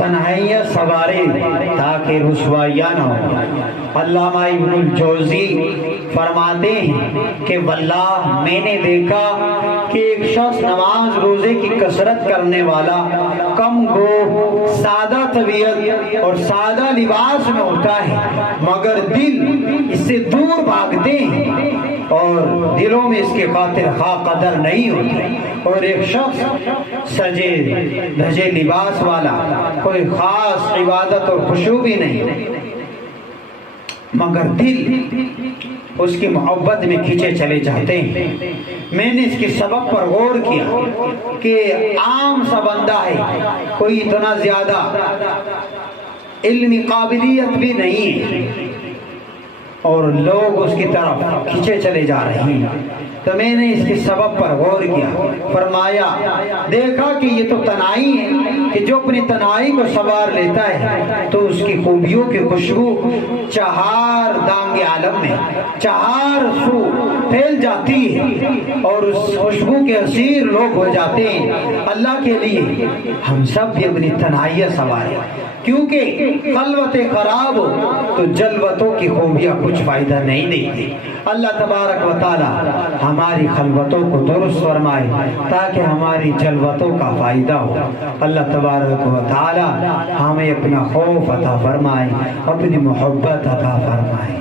تنہائیاں سوارے تاکہ رسوائیاں نہ ہو۔ علامہ ابن الجوزی فرماتے ہیں کہ واللہ میں نے دیکھا کہ ایک شخص نماز روزے کی کثرت کرنے والا کم گو سادہ طبیعت اور سادہ لباس میں ہوتا ہے، مگر دل اس سے دور بھاگتے ہیں اور دلوں میں اس کے خاطر خواہ قدر نہیں ہوتی۔ اور ایک شخص سجے دھجے لباس والا، کوئی خاص عبادت اور خشوع بھی نہیں، مگر دل اس کی محبت میں کھینچے چلے جاتے ہیں۔ میں نے اس کے سبب پر غور کیا کہ عام سا بندہ ہے، کوئی اتنا زیادہ علمی قابلیت بھی نہیں ہے اور لوگ اس کی طرف کھینچے چلے جا رہے ہیں۔ تو میں نے اس کے سبب پر غور کیا، فرمایا دیکھا کہ یہ تو تنہائی ہے کہ جو اپنی تنہائی کو سنوار لیتا ہے تو اس کی خوبیوں کی خوشبو چہار دانگ عالم میں چہار سو پھیل جاتی ہے اور اس خوشبو کے اسیر لوگ ہو جاتے ہیں۔ اللہ کے لیے ہم سب بھی اپنی تنہائیاں سنواریں، کیونکہ خلوت خراب ہو تو جلوتوں کی خوبیاں کچھ فائدہ نہیں دیتی۔ اللہ تبارک و تعالی ہماری خلوتوں کو درست فرمائے تاکہ ہماری جلوتوں کا فائدہ ہو۔ اللہ تبارک و تعالی ہمیں اپنا خوف عطا فرمائے، اپنی محبت عطا فرمائے۔